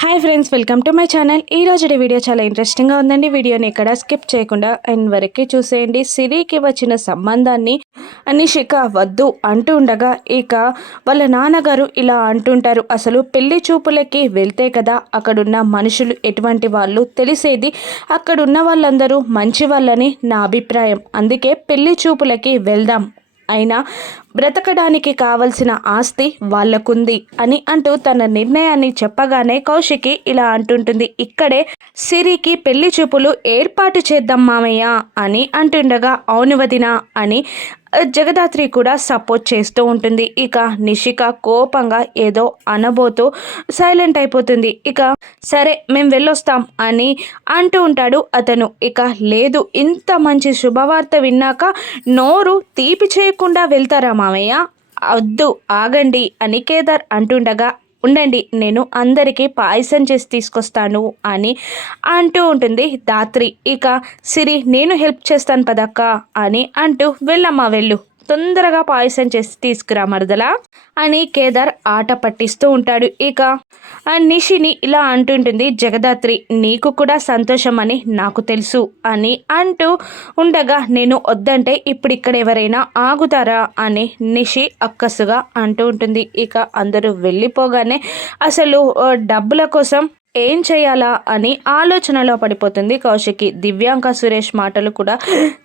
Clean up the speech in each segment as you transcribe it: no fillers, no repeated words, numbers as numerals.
Hi friends, welcome to my channel. ఈ రోజు video చాలా ఇంట్రెస్టింగ్గా ఉందండి. వీడియోని ఇక్కడ స్కిప్ చేయకుండా ఎండ్ వరకు చూసేయండి. సిరికి వచ్చిన సంబంధాన్ని నిషిక వద్దు అంటూ ఉండగా ఇక వాళ్ళ నాన్నగారు ఇలా అంటుంటారు, అసలు పెళ్లి చూపులకి వెళ్తే కదా అక్కడున్న మనుషులు ఎటువంటి వాళ్ళు తెలిసేది. అక్కడున్న వాళ్ళందరూ మంచి వాళ్ళని నా అభిప్రాయం. అందుకే పెళ్లి చూపులకి వెళ్దాం, అయినా బ్రతకడానికి కావలసిన ఆస్తి వాళ్లకుంది అని అంటూ తన నిర్ణయాన్ని చెప్పగానే కౌశికి ఇలా అంటుంటుంది. ఇక్కడే సిరికి పెళ్లి చూపులు ఏర్పాటు చేద్దాం మామయ్య అని అంటుండగా అవును వదినా అని జగదాత్రి కూడా సపోర్ట్ చేస్తూ ఉంటుంది. ఇక నిషిక కోపంగా ఏదో అనబోతూ సైలెంట్ అయిపోతుంది. ఇక సరే మేము వెళ్ళొస్తాం అని అంటూ ఉంటాడు అతను. ఇక లేదు, ఇంత మంచి శుభవార్త విన్నాక నోరు తీపి చేయకుండా వెళ్తారా మామయ్య? వద్దు ఆగండి అని కేదార్ అంటుండగా ఉండండి, నేను అందరికీ పాయసం చేసి తీసుకొస్తాను అని అంటూ ఉంటుంది ధాత్రి. ఇక సిరి నేను హెల్ప్ చేస్తాను పదక్క అని అంటూ వెళ్ళమ్మా వెళ్ళు, తొందరగా పాయసం చేసి తీసుకురా మరదలా అని కేదార్ ఆట పట్టిస్తూ ఉంటాడు. ఇక నిషిని ఇలా అంటుంటుంది జగదాత్రి, నీకు కూడా సంతోషం అని నాకు తెలుసు అని అంటూ ఉండగా నేను వద్దంటే ఇప్పుడు ఇక్కడ ఎవరైనా ఆగుతారా అని నిషి అక్కసుగా అంటూ ఉంటుంది. ఇక అందరూ వెళ్ళిపోగానే అసలు డబ్బుల కోసం ఏం చేయాలా అని ఆలోచనలో పడిపోతుంది కౌశికి. దివ్యాంక సురేష్ మాటలు కూడా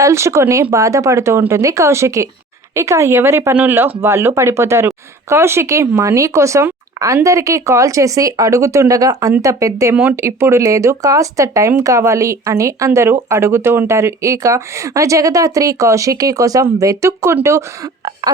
తలుచుకొని బాధపడుతూ ఉంటుంది కౌశికి. ఇక ఎవరి పనుల్లో వాళ్ళు పడిపోతారు. కౌశికి మనీ కోసం అందరికీ కాల్ చేసి అడుగుతుండగా అంత పెద్ద అమౌంట్ ఇప్పుడు లేదు, కాస్త టైం కావాలి అని అందరూ అడుగుతూ ఉంటారు. ఇక జగదాత్రి కౌశికి కోసం వెతుక్కుంటూ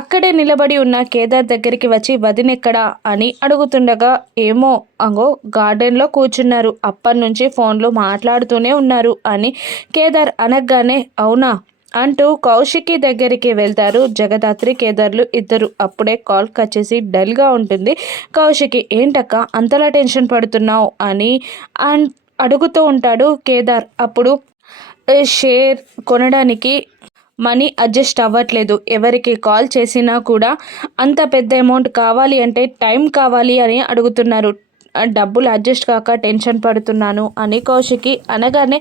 అక్కడే నిలబడి ఉన్న కేదార్ దగ్గరికి వచ్చి వదినెక్కడా అని అడుగుతుండగా ఏమో అంగో గార్డెన్లో కూర్చున్నారు, అప్పటి నుంచి ఫోన్లో మాట్లాడుతూనే ఉన్నారు అని కేదార్ అనగానే అవునా అంటూ కౌశికి దగ్గరికి వెళ్తారు జగదాత్రి కేదార్లు ఇద్దరు. అప్పుడే కాల్ కట్ చేసి డల్గా ఉంటుంది కౌశికి. ఏంటక్క అంతలా టెన్షన్ పడుతున్నావు అని అడుగుతూ ఉంటాడు కేదార్. అప్పుడు షేర్ కొనడానికి మనీ అడ్జస్ట్ అవ్వట్లేదు, ఎవరికి కాల్ చేసినా కూడా అంత పెద్ద అమౌంట్ కావాలి అంటే టైం కావాలి అని అడుగుతున్నారు, డబ్బులు అడ్జస్ట్ కాక టెన్షన్ పడుతున్నాను అని కౌశికి అనగానే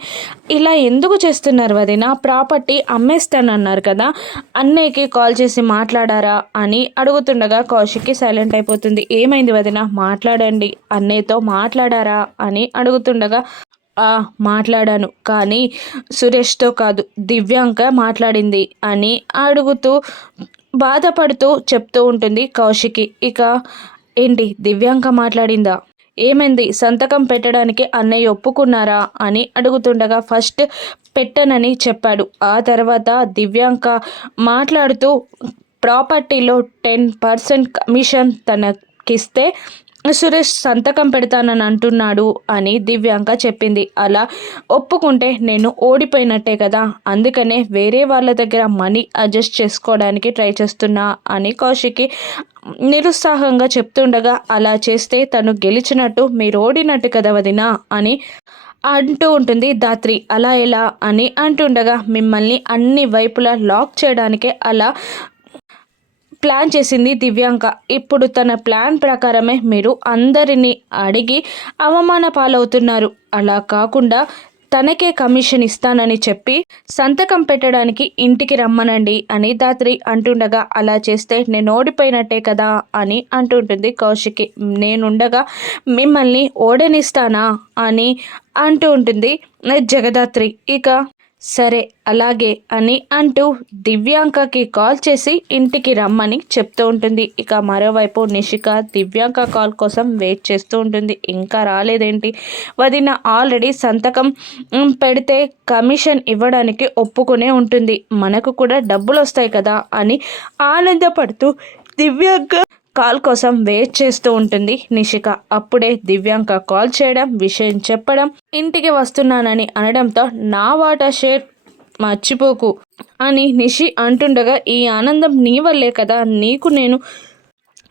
ఇలా ఎందుకు చేస్తున్నారు వదిన, ప్రాపర్టీ అమ్మేస్తానన్నారు కదా, అన్నయ్యకి కాల్ చేసి మాట్లాడారా అని అడుగుతుండగా కౌశికి సైలెంట్ అయిపోతుంది. ఏమైంది వదిన, మాట్లాడండి, అన్నయ్యతో మాట్లాడారా అని అడుగుతుండగా మాట్లాడాను, కానీ సురేష్తో కాదు దివ్యాంక మాట్లాడింది అని అడుగుతూ బాధపడుతూ చెప్తూ ఉంటుంది కౌశికి. ఇక ఏంటి దివ్యాంక మాట్లాడిందా, ఏమైంది, సంతకం పెట్టడానికి అన్నయ్య ఒప్పుకున్నారా అని అడుగుతుండగా ఫస్ట్ పెట్టనని చెప్పాడు, ఆ తర్వాత దివ్యాంక మాట్లాడుతూ ప్రాపర్టీలో 10% కమిషన్ తనకిస్తే సురేష్ సంతకం పెడతానని అంటున్నాడు అని దివ్యాంక చెప్పింది. అలా ఒప్పుకుంటే నేను ఓడిపోయినట్టే కదా, అందుకనే వేరే వాళ్ళ దగ్గర మనీ అడ్జస్ట్ చేసుకోవడానికి ట్రై చేస్తున్నా అని కౌశికి నిరుత్సాహంగా చెప్తుండగా అలా చేస్తే తను గెలిచినట్టు మీరు ఓడినట్టు కదా వదినా అని అంటూ ఉంటుంది ధాత్రి. అలా ఎలా అని అంటుండగా మిమ్మల్ని అన్ని వైపులా లాక్ చేయడానికే అలా ప్లాన్ చేసింది దివ్యాంక. ఇప్పుడు తన ప్లాన్ ప్రకారమే మీరు అందరినీ అడిగి అవమాన పాలవుతున్నారు. అలా కాకుండా తనకే కమిషన్ ఇస్తానని చెప్పి సంతకం పెట్టడానికి ఇంటికి రమ్మనండి అని ధాత్రి అంటుండగా అలా చేస్తే నేను ఓడిపోయినట్టే కదా అని అంటుంటుంది కౌశికి. నేనుండగా మిమ్మల్ని ఓడనిస్తానా అని అంటూ ఉంటుంది జగదాత్రి. ఇక సరే అలాగే అని అంటూ దివ్యాంకకి కాల్ చేసి ఇంటికి రమ్మని చెప్తూ ఉంటుంది. ఇక మరోవైపు నిషిక దివ్యాంక కాల్ కోసం వెయిట్ చేస్తూ ఉంటుంది. ఇంకా రాలేదేంటి వదిన, ఆల్రెడీ సంతకం పెడితే కమిషన్ ఇవ్వడానికి ఒప్పుకునే ఉంటుంది, మనకు కూడా డబ్బులు వస్తాయి కదా అని ఆనందపడుతూ దివ్యాంక కాల్ కోసం వెయిట్ చేస్తూ ఉంటుంది నిషిక. అప్పుడే దివ్యాంక కాల్ చేయడం, విషయం చెప్పడం, ఇంటికి వస్తున్నానని అనడంతో నా వాటా షేర్ మర్చిపోకు అని నిషి అంటుండగా ఈ ఆనందం నీ వల్లే కదా, నీకు నేను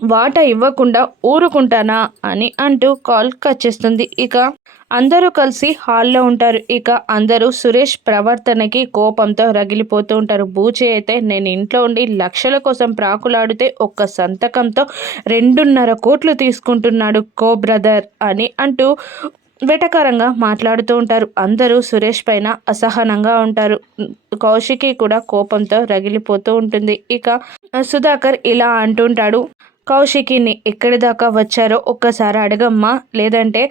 వాటా ఇవ్వకుండా ఊరుకుంటానా అని అంటూ కాల్ కట్ చేస్తుంది. ఇక అందరూ కలిసి హాల్లో ఉంటారు. ఇక అందరూ సురేష్ ప్రవర్తనకి కోపంతో రగిలిపోతూ ఉంటారు. బూచి అయితే నేను ఇంట్లో ఉండి లక్షల కోసం ప్రాకులాడితే ఒక్క సంతకంతో 2.5 కోట్లు తీసుకుంటున్నాడు కో బ్రదర్ అని అంటూ వెటకారంగా మాట్లాడుతూ ఉంటారు. అందరూ సురేష్ పైన అసహనంగా ఉంటారు. కౌశికి కూడా కోపంతో రగిలిపోతూ ఉంటుంది. ఇక సుధాకర్ ఇలా అంటుంటాడు, కౌశికిని ఎక్కడి దాకా వచ్చారో ఒక్కసారి అడగమ్మా, లేదంటే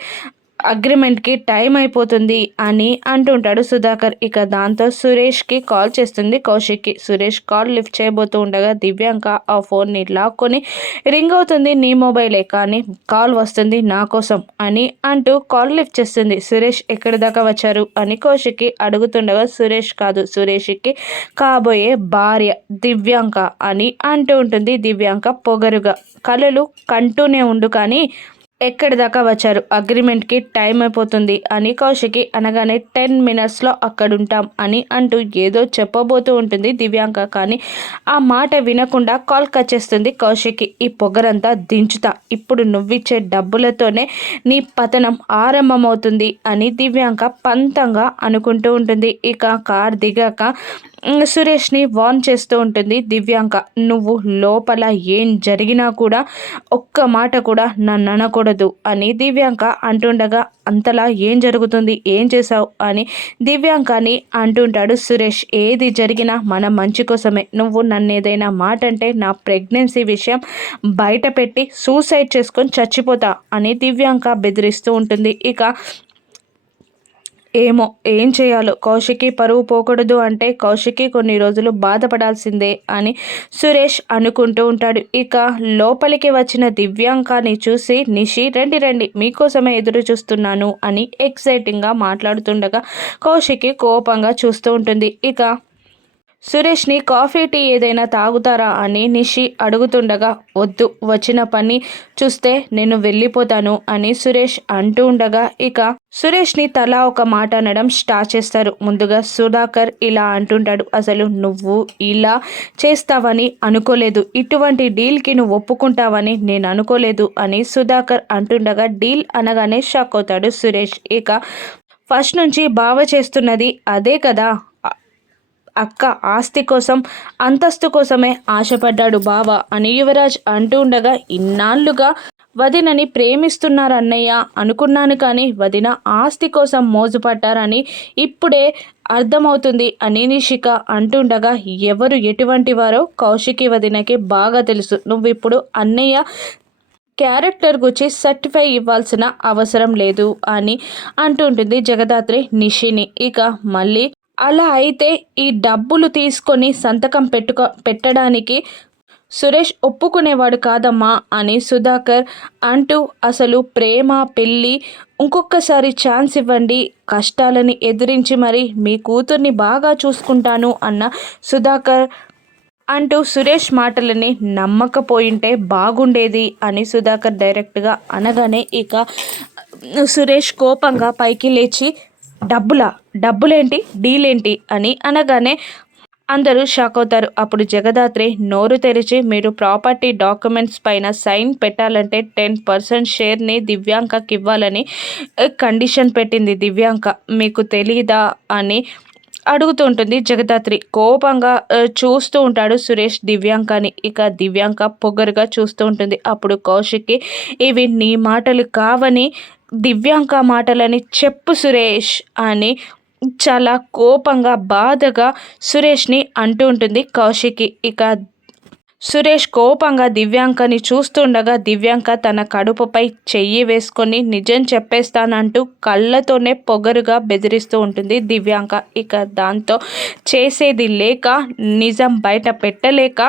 అగ్రిమెంట్కి టైం అయిపోతుంది అని అంటుంటాడు సుధాకర్. ఇక దాంతో సురేష్కి కాల్ చేస్తుంది కౌశిక్కి. సురేష్ కాల్ లిఫ్ట్ చేయబోతూ ఉండగా దివ్యాంక ఆ ఫోన్ని లాక్కొని, రింగ్ అవుతుంది నీ మొబైలే కానీ కాల్ వస్తుంది నా కోసం అని అంటూ కాల్ లిఫ్ట్ చేస్తుంది. సురేష్ ఎక్కడి దాకా వచ్చారు అని కౌశిక్కి అడుగుతుండగా, సురేష్ కాదు, సురేష్కి కాబోయే భార్య దివ్యాంక అని అంటూ ఉంటుంది. దివ్యాంక పొగరుగా, కలలు కంటూనే ఉండు కానీ ఎక్కడి దాకా వచ్చారు, అగ్రిమెంట్కి టైం అయిపోతుంది అని కౌశికి అనగానే 10 మినిట్స్లో అక్కడుంటాం అని అంటూ ఏదో చెప్పబోతూ ఉంటుంది దివ్యాంక. కానీ ఆ మాట వినకుండా కాల్ కట్ చేస్తుంది కౌశికి. ఈ పొగరంతా దించుతా, ఇప్పుడు నువ్విచ్చే డబ్బులతోనే నీ పతనం ఆరంభమవుతుంది అని దివ్యాంక పంతంగా అనుకుంటూ ఉంటుంది. ఇక కార్ దిగాక సురేష్ని వార్న్ చేస్తూ ఉంటుంది దివ్యాంక. నువ్వు లోపల ఏం జరిగినా కూడా ఒక్క మాట కూడా నన్ను అనకూడదు అని దివ్యాంక అంటుండగా, అంతలా ఏం జరుగుతుంది, ఏం చేశావు అని దివ్యాంకని అంటుంటాడు సురేష్. ఏది జరిగినా మన మంచి కోసమే, నువ్వు నన్ను ఏదైనా మాట అంటే నా ప్రెగ్నెన్సీ విషయం బయట పెట్టి సూసైడ్ చేసుకొని చచ్చిపోతా అని దివ్యాంక బెదిరిస్తూ ఉంటుంది. ఇక ఏమో ఏం చేయాలో, కౌశికి పరువు పోకూడదు అంటే కౌశికి కొన్ని రోజులు బాధపడాల్సిందే అని సురేష్ అనుకుంటూ ఉంటాడు. ఇక లోపలికి వచ్చిన దివ్యాంకాని చూసి నిషి రండి రండి మీకోసమే ఎదురు చూస్తున్నాను అని ఎక్సైటింగ్గా మాట్లాడుతుండగా కౌశికి కోపంగా చూస్తూ ఉంటుంది. ఇక సురేష్ని కాఫీ టీ ఏదైనా తాగుతారా అని నిషి అడుగుతుండగా, వద్దు, వచ్చిన పని చూస్తే నేను వెళ్ళిపోతాను అని సురేష్ అంటూ ఉండగా ఇక సురేష్ని తలా ఒక మాట అనడం స్టార్ట్ చేస్తారు. ముందుగా సుధాకర్ ఇలా అంటుంటాడు, అసలు నువ్వు ఇలా చేస్తావని అనుకోలేదు, ఇటువంటి డీల్కి నువ్వు ఒప్పుకుంటావని నేను అనుకోలేదు అని సుధాకర్ అంటుండగా డీల్ అనగానే షాక్ అవుతాడు సురేష్. ఇక ఫస్ట్ నుంచి బావ చేస్తున్నది అదే కదా, అక్క ఆస్తి కోసం అంతస్తు కోసమే ఆశపడ్డాడు బావ అని యువరాజ్ అంటూ ఉండగా, ఇన్నాళ్ళుగా వదినని ప్రేమిస్తున్నారన్నయ్య అనుకున్నాను కానీ వదిన ఆస్తి కోసం మోజుపడ్డారని ఇప్పుడే అర్థమవుతుంది అని నిషిక అంటుండగా, ఎవరు ఎటువంటి వారో కౌశికి వదినకి బాగా తెలుసు, నువ్వు ఇప్పుడు అన్నయ్య క్యారెక్టర్ గురించి సర్టిఫై ఇవ్వాల్సిన అవసరం లేదు అని అంటుంటుంది జగదాత్రి నిషిని. ఇక మళ్ళీ అలా అయితే ఈ డబ్బులు తీసుకొని సంతకం పెట్టడానికి సురేష్ ఒప్పుకునేవాడు కాదమ్మా అని సుధాకర్ అంటూ, అసలు ప్రేమ పెళ్ళి ఇంకొకసారి ఛాన్స్ ఇవ్వండి, కష్టాలని ఎదిరించి మరి మీ కూతుర్ని బాగా చూసుకుంటాను అన్న సుధాకర్ అంటూ సురేష్ మాటలని నమ్మకపోయింటే బాగుండేది అని సుధాకర్ డైరెక్ట్గా అనగానే ఇక సురేష్ కోపంగా పైకి లేచి, డబ్బులేంటి, డీలేంటి అని అనగానే అందరూ షాక్ అవుతారు. అప్పుడు జగదాత్రి నోరు తెరిచి, మీరు ప్రాపర్టీ డాక్యుమెంట్స్ పైన సైన్ పెట్టాలంటే 10% షేర్ని దివ్యాంకకి ఇవ్వాలని కండిషన్ పెట్టింది దివ్యాంక, మీకు తెలీదా అని అడుగుతూ ఉంటుంది జగదాత్రి. కోపంగా చూస్తూ ఉంటాడు సురేష్ దివ్యాంకని. ఇక దివ్యాంక పొగరుగా చూస్తూ ఉంటుంది. అప్పుడు కౌశిక్కి, ఇవి నీ మాటలు కావని దివ్యాంక మాటలని చెప్పు సురేష్ అని చాలా కోపంగా బాధగా సురేష్ని అంటూ ఉంటుంది కౌశికి. ఇక సురేష్ కోపంగా దివ్యాంకని చూస్తుండగా దివ్యాంక తన కడుపుపై చెయ్యి వేసుకొని నిజం చెప్పేస్తానంటూ కళ్ళతోనే పొగరుగా బెదిరిస్తూ ఉంటుంది దివ్యాంక. ఇక దాంతో చేసేది లేక, నిజం బయట పెట్టలేక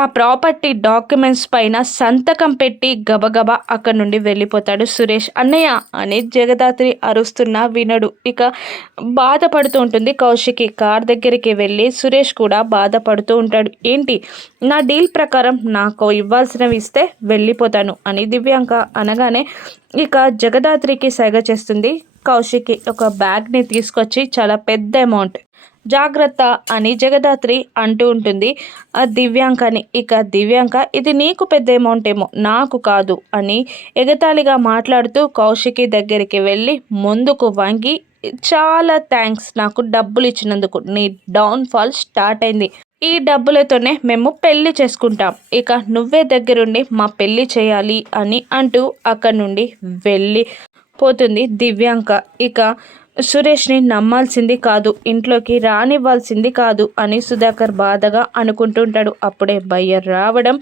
ఆ ప్రాపర్టీ డాక్యుమెంట్స్ పైన సంతకం పెట్టి గబగబా అక్కడి నుండి వెళ్ళిపోతాడు సురేష్. అన్నయ్య అని జగదాత్రి అరుస్తున్నా వినడు. ఇక బాధపడుతూ ఉంటుంది కౌశికి. కార్ దగ్గరికి వెళ్ళి సురేష్ కూడా బాధపడుతూ ఉంటాడు. ఏంటి, నా డీల్ ప్రకారం నాకు ఇవ్వాల్సినవి ఇస్తే వెళ్ళిపోతాను అని దివ్యాంక అనగానే ఇక జగదాత్రికి సైగ చేస్తుంది కౌశికి. ఒక బ్యాగ్ని తీసుకొచ్చి, చాలా పెద్ద అమౌంట్ జాగ్రత్త అని జగదాత్రి అంటూ ఉంటుంది ఆ దివ్యాంకని. ఇక దివ్యాంక ఇది నీకు పెద్ద అమౌంట్ ఏమో నాకు కాదు అని ఎగతాళిగా మాట్లాడుతూ కౌశికి దగ్గరికి వెళ్ళి ముందుకు వంగి చాలా థ్యాంక్స్ నాకు డబ్బులు ఇచ్చినందుకు, నీ డౌన్ఫాల్ స్టార్ట్ అయింది, ఈ డబ్బులతోనే మేము పెళ్లి చేసుకుంటాం, ఇక నువ్వే దగ్గరుండి మా పెళ్లి చేయాలి అని అంటూ అక్కడి నుండి వెళ్ళి పోతుంది దివ్యాంక. ఇక సురేష్ని నమ్మాల్సింది కాదు, ఇంట్లోకి రానివ్వాల్సింది కాదు అని సుధాకర్ బాధగా అనుకుంటుంటాడు. అప్పుడే బయ్యర్ రావడం,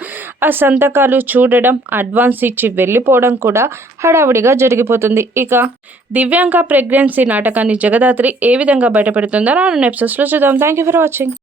ఆ సంతకాలు చూడడం, అడ్వాన్స్ ఇచ్చి వెళ్ళిపోవడం కూడా హడావుడిగా జరిగిపోతుంది. ఇక దివ్యాంక ప్రెగ్నెన్సీ నాటకాన్ని జగదాత్రి ఏ విధంగా బయటపెడుతుందో రానున్న ఎపిసోడ్స్లో చూద్దాం. Thank you for watching.